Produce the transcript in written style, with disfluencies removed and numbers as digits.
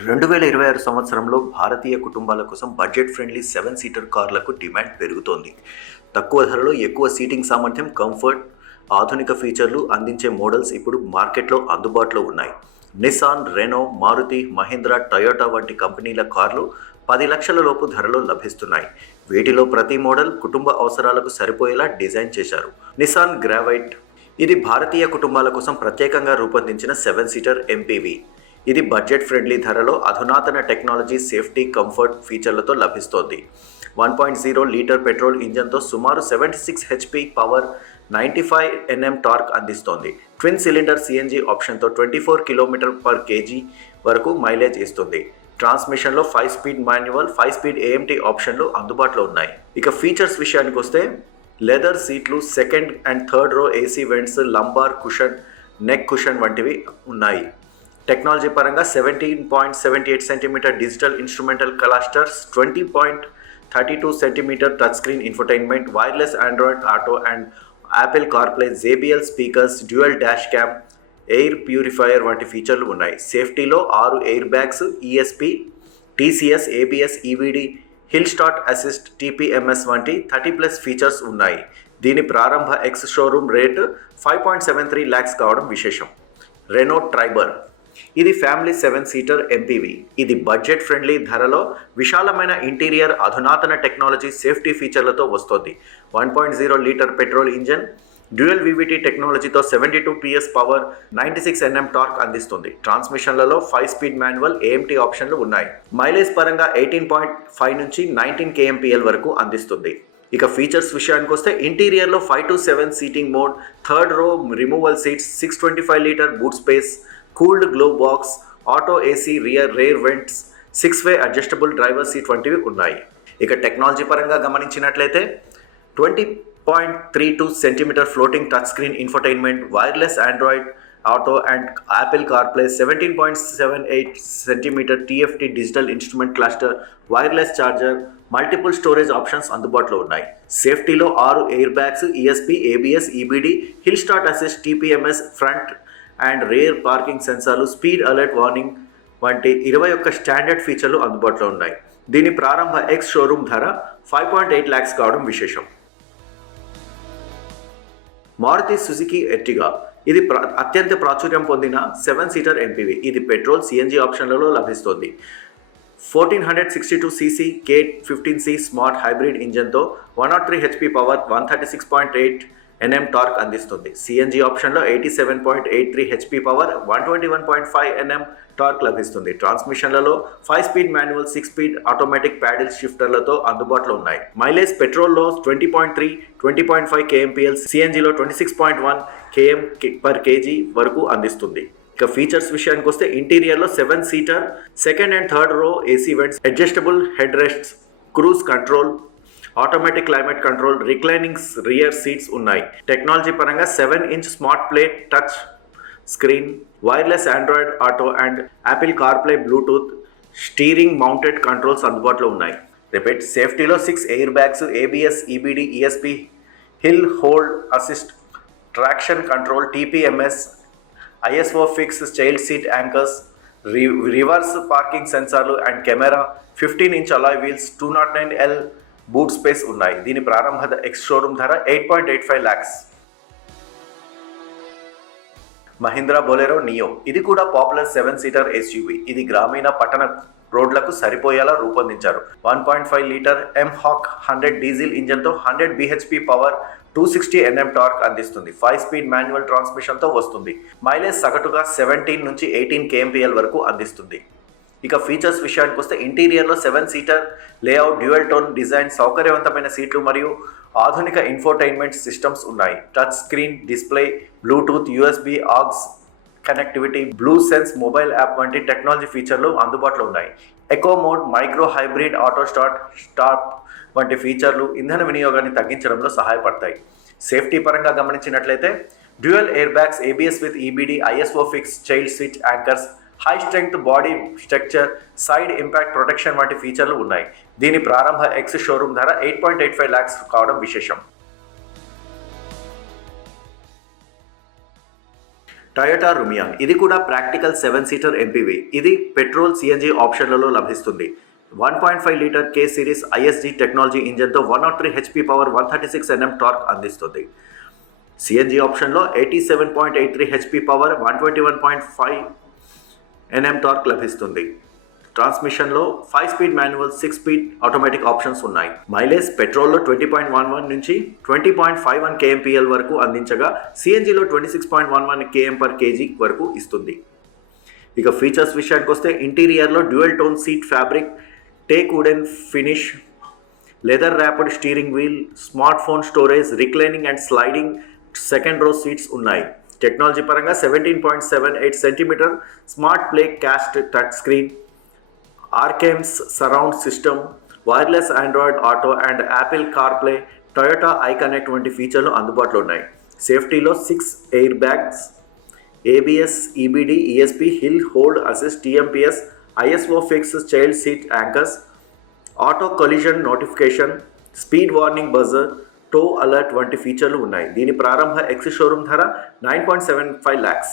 2026 సంవత్సరంలో భారతీయ కుటుంబాల కోసం బడ్జెట్ ఫ్రెండ్లీ 7 సీటర్ కార్లకు డిమాండ్ పెరుగుతోంది. తక్కువ ధరలో ఎక్కువ సీటింగ్ సామర్థ్యం, కంఫర్ట్, ఆధునిక ఫీచర్లు అందించే మోడల్స్ ఇప్పుడు మార్కెట్లో అందుబాటులో ఉన్నాయి. Nissan, Renault, Maruti, Mahindra, Toyota వంటి కంపెనీల కార్లు 10 లక్షల లోపు ధరలో లభిస్తున్నాయి. వీటిలో ప్రతి మోడల్ కుటుంబ అవసరాలకు సరిపోయేలా డిజైన్ చేశారు. నిసాన్ గ్రావైట్ ఇది భారతీయ కుటుంబాల కోసం ప్రత్యేకంగా రూపొందించిన 7 సీటర్ ఎంపీవీ. ఇది బడ్జెట్ ఫ్రెండ్లీ ధరలో అధునాతన టెక్నాలజీ, సేఫ్టీ, కంఫర్ట్ ఫీచర్లతో లభిస్తోంది. 1.0 లీటర్ పెట్రోల్ ఇంజన్తో సుమారు 76 హెచ్పి పవర్, 95 ఎన్ఎం టార్క్ అందిస్తోంది. ట్విన్ సిలిండర్ సిఎన్జి ఆప్షన్తో 24 km/kg వరకు మైలేజ్ ఇస్తుంది. ట్రాన్స్మిషన్లో 5 స్పీడ్ మాన్యువల్, 5 స్పీడ్ ఏఎంటీ ఆప్షన్లు అందుబాటులో ఉన్నాయి. ఇక ఫీచర్స్ విషయానికి వస్తే లెదర్ సీట్లు, second and third row AC vents, lumbar cushion, neck cushion వంటివి ఉన్నాయి. టెక్నాలజీ పరంగా 17.78 centimetre digital instrumental clusters, 20.32 centimetre touch screen infotainment, wireless Android auto and Apple CarPlay, JBL speakers, dual dash cam, air purifier వంటి ఫీచర్లు ఉన్నాయి. సేఫ్టీలో 6 air bags, ESP, TCS, ABS, EBD, hill start assist, TPMS వంటి 30+ features ఉన్నాయి. దీని ప్రారంభ ex showroom rate 5.73 lakhs కావడం విశేషం. రెనో ట్రైబర్ ఇది ఫ్యామిలీ 7 సీటర్ ఎంపీవీ. ఇది బడ్జెట్ ఫ్రెండ్లీ ధరలో విశాలమైన ఇంటీరియర్, అధునాతన టెక్నాలజీ, సేఫ్టీ ఫీచర్లతో వస్తోంది. 1.0 litre petrol engine, dual VVT టెక్నాలజీతో 72 PS పవర్, 96 ఎన్ఎం టార్క్ అందిస్తుంది. ట్రాన్స్మిషన్లలో 5 స్పీడ్ మాన్యువల్, ఏఎంటీ ఆప్షన్లు ఉన్నాయి. మైలేజ్ పరంగా 18.5 నుంచి 19 kmpl వరకు అందిస్తుంది. ఇక ఫీచర్స్ విషయానికి వస్తే ఇంటీరియర్లో 5 to 7 seating mode, third row removal seats, 625 litre boot space, cooled glove box, auto AC rear vents, 6-way adjustable driver seat వంటివి ఉన్నాయి. ఇక టెక్నాలజీ పరంగా గమనించినట్లయితే 20.32 centimetre floating touch screen infotainment, wireless Android auto and Apple CarPlay, 17.78 centimetre TFT digital instrument cluster, wireless charger, multiple storage options అందుబాటులో ఉన్నాయి. సేఫ్టీలో 6 air bags, ESP, ABS, EBD, hill start assist, TPMS, front and rear parking సెన్సార్లు, speed alert warning వంటి 21 standard ఫీచర్లు అందుబాటులో ఉన్నాయి. దీని ప్రారంభ ఎక్స్ షోరూమ్ ధర 5.8 lakhs కావడం విశేషం. మారుతి సుజుకి ఎర్టిగా ఇది అత్యంత ప్రాచుర్యం పొందిన 7 సీటర్ ఎంపీవీ. ఇది పెట్రోల్, సిఎన్జి ఆప్షన్లలో లభిస్తుంది. 1462cc K15C స్మార్ట్ హైబ్రిడ్ ఇంజన్తో 103 హెచ్పి పవర్, 136.8 ఎన్ఎం టార్క్ అందిస్తుంది. సిఎన్జి ఆప్షన్లో 87.83 హెచ్పి పవర్, 121.5 ఎన్ఎం టార్క్ లభిస్తుంది. ట్రాన్స్మిషన్లలో 5 speed manual, 6 speed automatic paddle షిఫ్టర్లతో అందుబాటులో ఉన్నాయి. మైలేజ్ పెట్రోల్లో 20.3, 20.5 kmpl, సిఎన్జిలో 26.1 km/kg వరకు అందిస్తుంది. ఇక ఫీచర్స్ విషయానికి వస్తే ఇంటీరియర్లో 7 seater second and third row AC vents, adjustable head rests, cruise control, automatic climate control, reclining rear seats ఉన్నాయి. టెక్నాలజీ పరంగా 7-inch smart play touch screen, wireless Android auto and Apple CarPlay, Bluetooth, steering mounted controls అందుబాటులో ఉన్నాయి. Repeat సేఫ్టీలో 6 air bags, ABS, EBD, ESP, hill hold assist, traction control, TPMS, ISO fix child seat anchors, reverse parking సెన్సార్లు and camera, 15-inch alloy wheels, 209L boot space ఉన్నాయి. దీని ప్రారంభ ex showroom ధర 8.85 lakhs. Mahindra Bolero neo ఇది కూడా popular 7 seater SUV. ఇది గ్రామీణ, పట్టణ రోడ్లకు సరిపోయేలా రూపొందించారు. 1.5 లీటర్ ఎంహాక్ 100 డీజిల్ ఇంజన్తో 100 bhp పవర్, 260 ఎన్ఎం టార్క్ అందిస్తుంది. 5 స్పీడ్ మాన్యువల్ ట్రాన్స్మిషన్తో వస్తుంది. మైలేజ్ సగటుగా 17 నుంచి 18 kmpl వరకు అందిస్తుంది. ఇక ఫీచర్స్ విషయానికి వస్తే ఇంటీరియర్లో 7 seater layout, dual tone design, సౌకర్యవంతమైన సీట్లు మరియు ఆధునిక ఇన్ఫోటైన్మెంట్ సిస్టమ్స్ ఉన్నాయి. Touch screen display, Bluetooth, USB aux connectivity, blue sense mobile app వంటి టెక్నాలజీ ఫీచర్లు అందుబాటులో ఉన్నాయి. Eco mode, micro hybrid, auto stop వంటి ఫీచర్లు ఇంధన వినియోగాన్ని తగ్గించడంలో సహాయపడతాయి. సేఫ్టీ పరంగా గమనించినట్లయితే dual air bags, ABS with EBD, ISO fix child seat anchors, high strength body structure, side impact protection వంటి ఫీచర్లు ఉన్నాయి. దీని ప్రారంభ ఎక్స్ షోరూమ్ ధర 8.85 lakhs కావడం విశేషం. టయోటా రుమియాంగ్ ఇది కూడా ప్రాక్టికల్ 7-సీటర్ ఎంపీవీ. ఇది పెట్రోల్ సిఎన్జి ఆప్షన్లలో లభిస్తుంది. 1.5 litre K series ISG technology ఇంజన్తో 103 హెచ్పి పవర్, 136 Nm టార్క్ అందిస్తుంది. సిఎన్జి ఆప్షన్లో 87.83 హెచ్పి పవర్, 121.5 Nm టార్క్ లభిస్తుంది. ట్రాన్స్మిషన్లో 5 speed manual, 6 speed automatic options ఉన్నాయి. మైలేజ్ పెట్రోల్లో 20.11 నుంచి 20.51 kmpl వరకు అందించగా సిఎన్జిలో 26.11 km/kg వరకు ఇస్తుంది. ఇక ఫీచర్స్ విషయానికి వస్తే ఇంటీరియర్లో dual tone seat fabric, teak wooden finish, leather wrapped steering wheel, smart phone storage, reclining and sliding second row seats ఉన్నాయి. టెక్నాలజీ పరంగా 17.78 centimetre smart play cast touch screen, Arkamys surround system, wireless Android auto and Apple CarPlay, Toyota I connect వంటి ఫీచర్లు అందుబాటులో ఉన్నాయి. సేఫ్టీలో 6 air bags, ABS, EBD, ESP, hill hold assist, TMPS, ISO fix child seat anchors, auto collision notification, speed warning buzzer, tow alert వంటి ఫీచర్లు ఉన్నాయి. దీని ప్రారంభ ఎక్స్ షోరూమ్ ధర 9.75 lakhs.